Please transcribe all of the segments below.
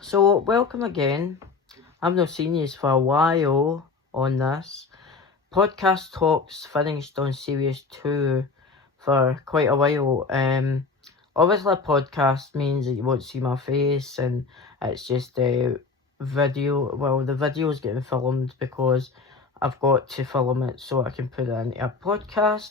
So, welcome again. I've not seen you for a while on this. Podcast Talks finished on Series 2 for quite a while. Obviously, a podcast means that you won't see my face and it's just a video. Well, the video is getting filmed because I've got to film it so I can put it into a podcast.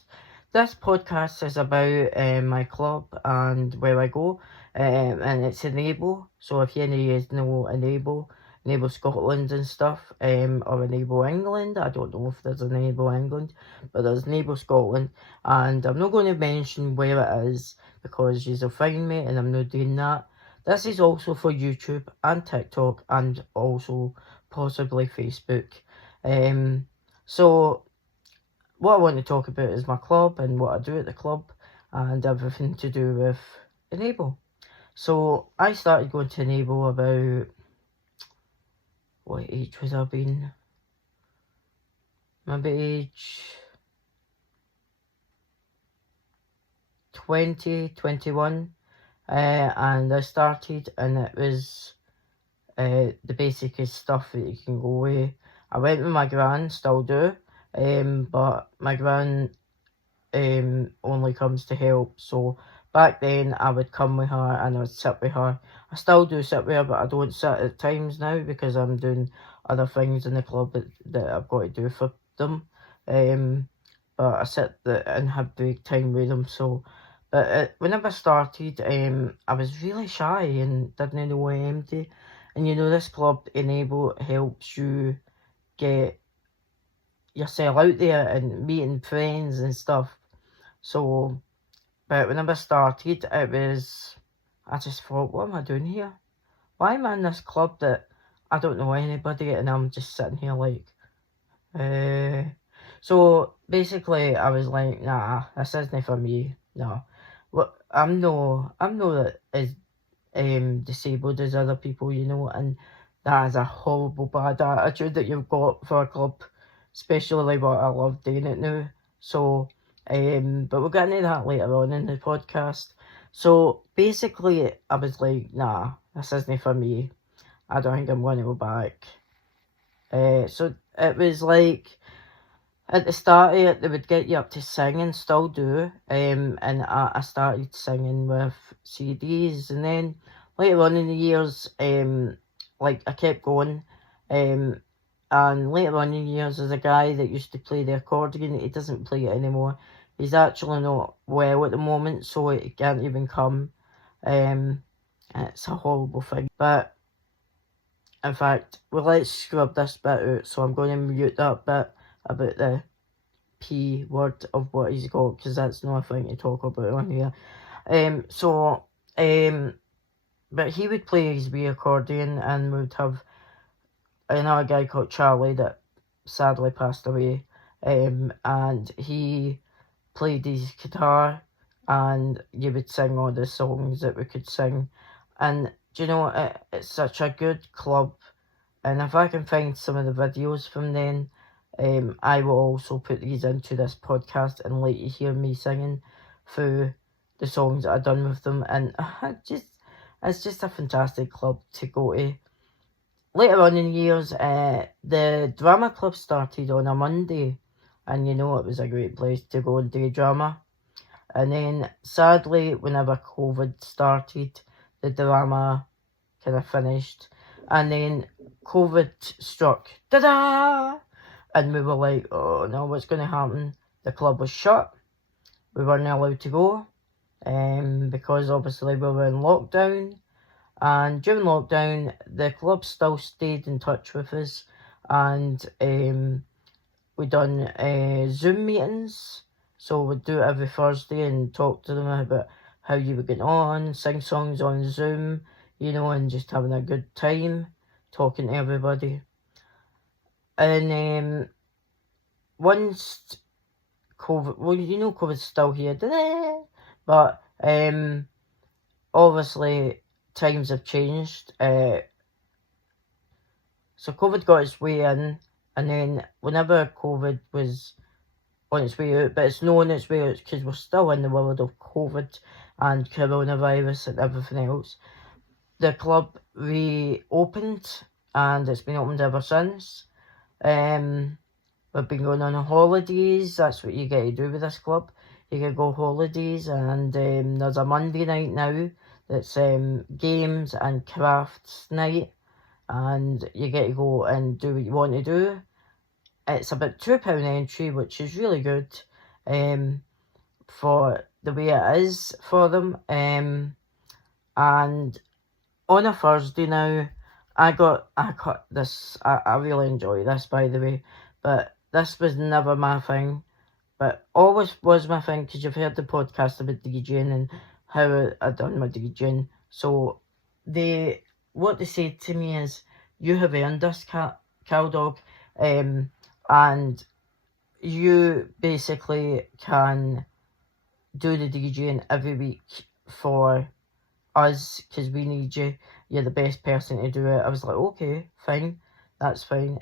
This podcast is about my club and where I go, and it's Enable. So if you know Enable Scotland and stuff, or Enable England, I don't know if there's an Enable England, but there's Enable Scotland, and I'm not going to mention where it is because you'll find me, and I'm not doing that. This is also for YouTube and TikTok and also possibly Facebook. So what I want to talk about is my club and what I do at the club and everything to do with Enable. So I started going to Enable about, what age was I been? Maybe age 20, 21. And I started and it was the basicest stuff that you can go with. I went with my gran, still do, but my gran only comes to help. So back then I would come with her and I would sit with her. I still do sit with her, but I don't sit at times now because I'm doing other things in the club that I've got to do for them. But I sit and have break time with them. So, but whenever I started, I was really shy and didn't know where empty. And this club Enable helps you get yourself out there and meeting friends and stuff. So, but whenever I started, I just thought, what am I doing here? Why am I in this club that I don't know anybody and I'm just sitting here like, So basically I was like, nah, this isn't for me, no. Well, I'm no as disabled as other people, and that is a horrible bad attitude that you've got for a club, especially what I love doing it now. So, but we'll get into that later on in the podcast. So basically, I was like, nah, this isn't for me. I don't think I'm going to go back. So it was like, at the start of it, they would get you up to singing, still do, and I started singing with CDs, and then later on in the years, like I kept going, and later on in the years, there's a guy that used to play the accordion. He doesn't play it anymore. He's actually not well at the moment, so he can't even come. It's a horrible thing, but in fact, well, let's scrub this bit out. So I'm going to mute that bit about the P word of what he's got, because that's not a thing to talk about on here. But he would play his wee accordion, and we would have another guy called Charlie that sadly passed away, and he played his guitar, and you would sing all the songs that we could sing, and do you know, it's such a good club, and if I can find some of the videos from then, I will also put these into this podcast and let you hear me singing through the songs that I've done with them, and it's just a fantastic club to go to. Later on in the years, the drama club started on a Monday, and it was a great place to go and do drama. And then sadly, whenever COVID started, the drama kind of finished, and then COVID struck. Ta-da! And we were like, oh no, what's going to happen? The club was shut. We weren't allowed to go, because obviously we were in lockdown. And during lockdown, the club still stayed in touch with us, and we done Zoom meetings. So we'd do it every Thursday and talk to them about how you were getting on, sing songs on Zoom, and just having a good time, talking to everybody. And once COVID, well, COVID's still here, but obviously times have changed. So COVID got its way in, and then whenever COVID was on its way out, but it's not on its way out because we're still in the world of COVID and coronavirus and everything else, the club reopened, and it's been opened ever since. We've been going on holidays. That's what you get to do with this club. You can go holidays, and there's a Monday night now that's games and crafts night, and you get to go and do what you want to do. It's about £2 entry, which is really good for the way it is for them. And on a Thursday now, I got this. I really enjoy this, by the way, but this was never my thing, but always was my thing, because you've heard the podcast about DJing and how I done my DJing. So what they said to me is, you have earned this, CalDog, and you basically can do the DJing every week for us, because we need you. You're the best person to do it. I was like, okay, fine, that's fine.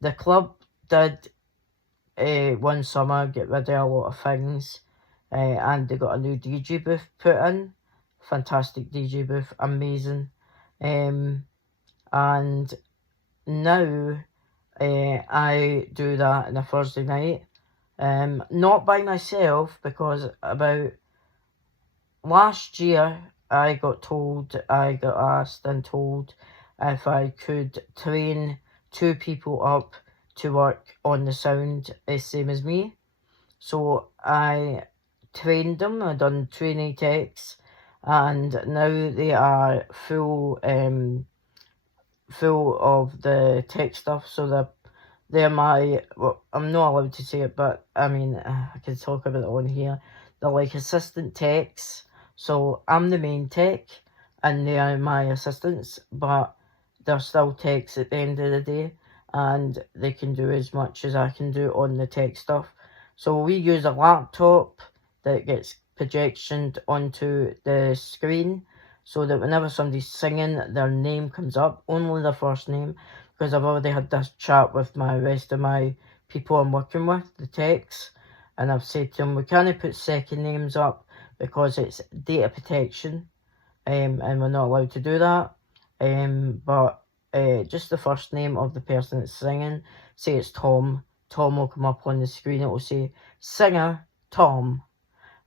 The club did one summer get rid of a lot of things, and they got a new DJ booth put in. Fantastic DJ booth, amazing. And now I do that on a Thursday night. Not by myself, because about last year I got asked and told if I could train 2 people up to work on the sound, same as me. So I trained them. I done trainee techs, and now they are full of the tech stuff. So they're my, well, I'm not allowed to say it, but I mean, I can talk about it on here. They're like assistant techs. So I'm the main tech, and they are my assistants, but they're still techs at the end of the day, and they can do as much as I can do on the tech stuff. So we use a laptop that gets projectioned onto the screen, so that whenever somebody's singing, their name comes up, only their first name, because I've already had this chat with my rest of my people I'm working with, the techs, and I've said to them, we can't put second names up because it's data protection, and we're not allowed to do that. But just the first name of the person that's singing, say it's Tom. Tom will come up on the screen. It will say singer Tom,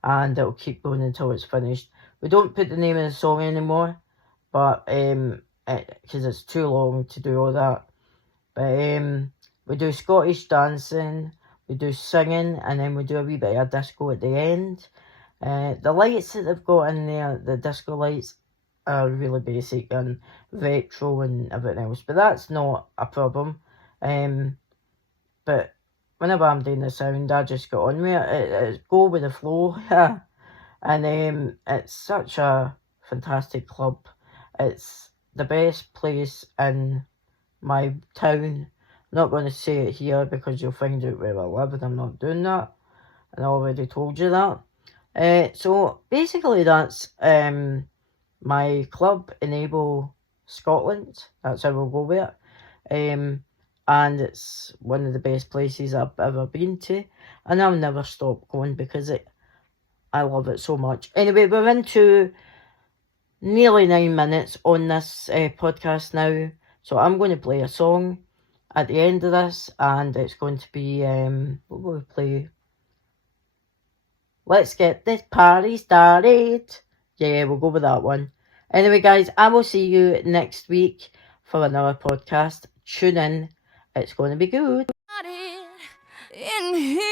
and it will keep going until it's finished. We don't put the name of the song anymore, but because it's too long to do all that. But we do Scottish dancing, we do singing, and then we do a wee bit of disco at the end. The lights that they've got in there, the disco lights, are really basic and retro and everything else, but that's not a problem. But whenever I'm doing the sound, I just get on with it. It's go with the flow. And it's such a fantastic club. It's the best place in my town. I'm not going to say it here because you'll find out where I live, and I'm not doing that, and I already told you that. So basically that's my club, Enable Scotland. That's how we'll go with it. And it's one of the best places I've ever been to, and I'll never stop going because I love it so much. Anyway, we're into nearly 9 minutes on this podcast now, so I'm going to play a song at the end of this, and it's going to be, what will we play? Let's Get This Party Started. Yeah, we'll go with that one. Anyway, guys, I will see you next week for another podcast. Tune in. It's going to be good. In here.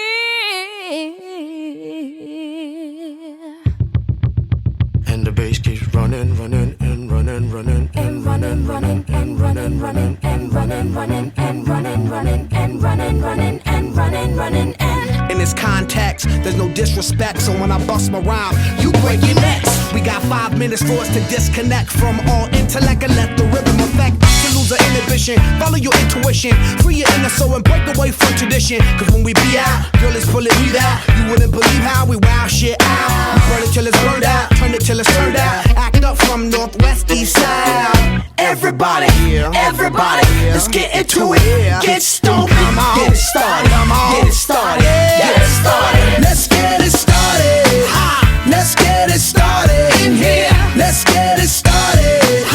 And the bass keeps running, running, and running, running, and running, running, and running, running, and running, running, and running, running, and running, running, and running, running, and. In this context, there's no disrespect, so when I bust my rhyme, you break your necks. We got 5 minutes for us to disconnect from all intellect and let the rhythm affect. To lose our inhibition, follow your intuition, free your inner soul and break away from tradition. Cause when we be out, girl, it's pulling me out. You wouldn't believe how we wow shit out. We burn it till it's burned out, turn it till it's turned out. Act up from northwest, east side. Everybody, everybody, let's get into it. Get stoked, get it started, get it started, get it started. Let's get it started. Let's get it started in here. Let's get it started.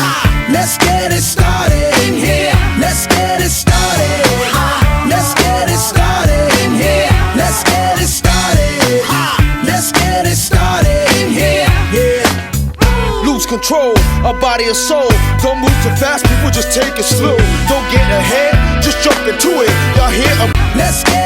control a body and soul. Don't move too fast, people, just take it slow. Don't get ahead, just jump into it. Y'all hear? Let's get